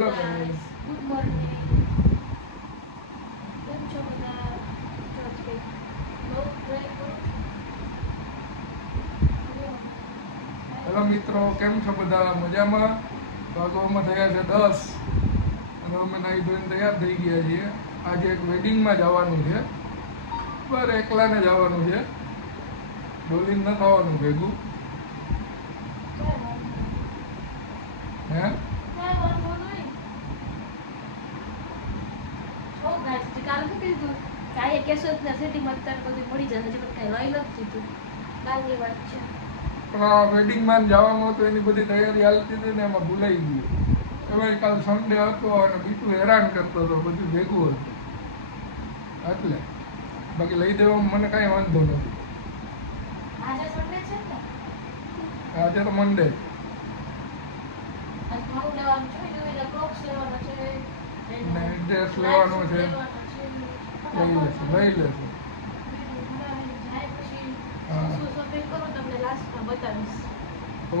Hello guys, good morning. કેમ છો બધા? હેલો મિત્રો, કેમ છો બધા? મજામાં? વાગવામાં થયા છે 10 અને અમે નાહી ધોઈને તૈયાર થઈ ગયા છીએ. આજે એક વેડિંગમાં જવાનું છે, પર એકલાને જવાનું છે, ડોલીને ન થવાનું ભેગું. હે કાલે શું કીધું? કાલે કેશોદના સિટીમાં અત્યારે બધું મળી જશે. હજી મને કાંઈ લઈ નથી દીધું. કાલની વાત છે. પણ આ વેડિંગમાં જવાનું હતું, એની બધી તૈયારી હાલતી હતી ને એમાં ભૂલાઈ ગયું. એમાં કાલ સન્ડે હતો અને બીજું હેરાન કરતો હતો, બધું ભેગું હતું એટલે. બાકી લઈ દેવામાં મને કાંઈ વાંધો નથી. આજે સન્ડે છે ને? આજે તો મંડે. આજ ઘણું લેવાનું છે. યુવીના ક્રોક્સ લેવાના છે. ને ડ્રેસ લેવાનો છે, લેવાના છે. લઈ લેશું. હા, શું શોપિંગ કરું તમને લાસ્ટમાં બતાવીશ.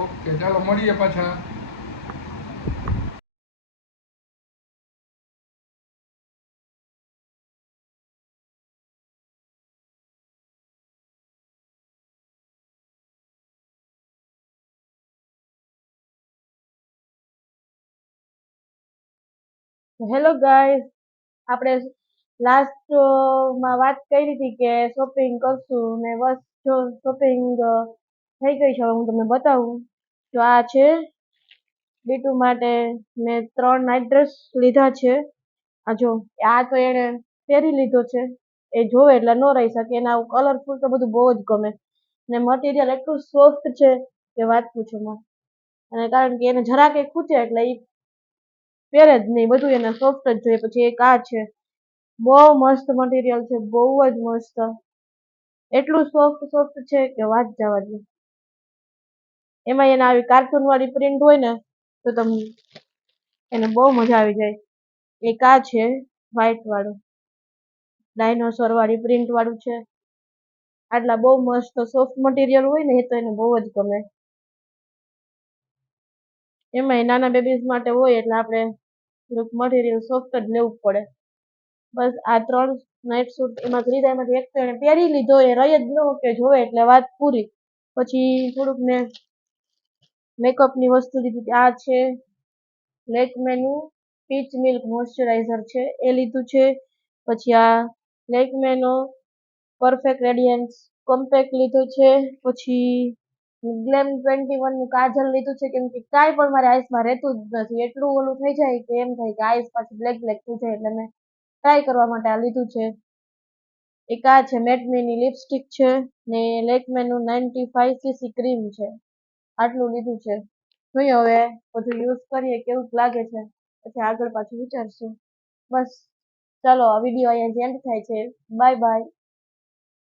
ઓકે, ચાલો મળીએ પાછા. હેલો ગાઈઝ, આપણે લાસ્ટમાં વાત કરી હતી કે શોપિંગ કરશું ને બસ જો શોપિંગ થઈ ગઈ છે. હવે હું તમને બતાવું. તો આ છે બીટુ માટે મેં 3 નાઇટ ડ્રેસ લીધા છે. આ જો, આ તો એણે પહેરી લીધો છે, એ જોવે એટલે ન રહી શકે. એના કલરફુલ તો બધું બહુ જ ગમે ને મટીરિયલ એટલું સોફ્ટ છે કે વાત પૂછો માં. અને કારણ કે એને જરા કંઈ ખૂટે એટલે એ પહેરે જ નહીં, બધું એને સોફ્ટ જ જોઈએ. પછી એક આ છે, બહુ મસ્ત મટીરિયલ છે, બહુ જ મસ્ત, એટલું સોફ્ટ છે કે વાત જવા દે. એમાં એને આવી કાર્ટૂન વાળી પ્રિન્ટ હોય ને તો તમને એને બહુ મજા આવી જાય. એક આ છે વ્હાઈટ વાળું, ડાયનોસોર વાળી પ્રિન્ટ વાળું છે. આટલા બહુ મસ્ત સોફ્ટ મટીરિયલ હોય ને એ તો એને બહુ જ ગમે. એમાંય નાના બેબીઝ માટે હોય એટલે આપણે થોડુંક મટીરિયલ સોફ્ટ જ લેવું પડે. બસ આ 3 નાઇટ સૂટ એમાં લીધા, એક તો એને પહેરી લીધો, એ રહી જ ન કે જોવે એટલે વાત પૂરી. પછી થોડુંક મેં મેકઅપની વસ્તુ લીધી. આ છે લેકમેનું પીચ મિલ્ક મોઇશ્ચરાઇઝર છે, એ લીધું છે. પછી આ લેકમેનો પરફેક્ટ રેડિયન્સ કોમ્પેક્ટ લીધું છે. પછી ગ્લેમ 21 નું કાજલ લીધું છે, કેમ કે કાંઈ પણ મારે આઈસમાં રહેતું જ નથી. એટલું ઓલું થઈ જાય કે એમ થાય કે આઈસ પાછી બ્લેક થઈ જાય, એટલે મેં ટ્રાય કરવા માટે આ લીધું છે. એક આ છે મેટમીની લિપસ્ટિક છે ને લેકમેનું 95cc ક્રીમ છે. આટલું લીધું છે. જોઈએ હવે બધું યુઝ કરીએ કેવું લાગે છે, પછી આગળ પાછું વિચારશું. બસ ચાલો, આ વિડીયો અહીંયા જ એન્ડ થાય છે. Bye bye.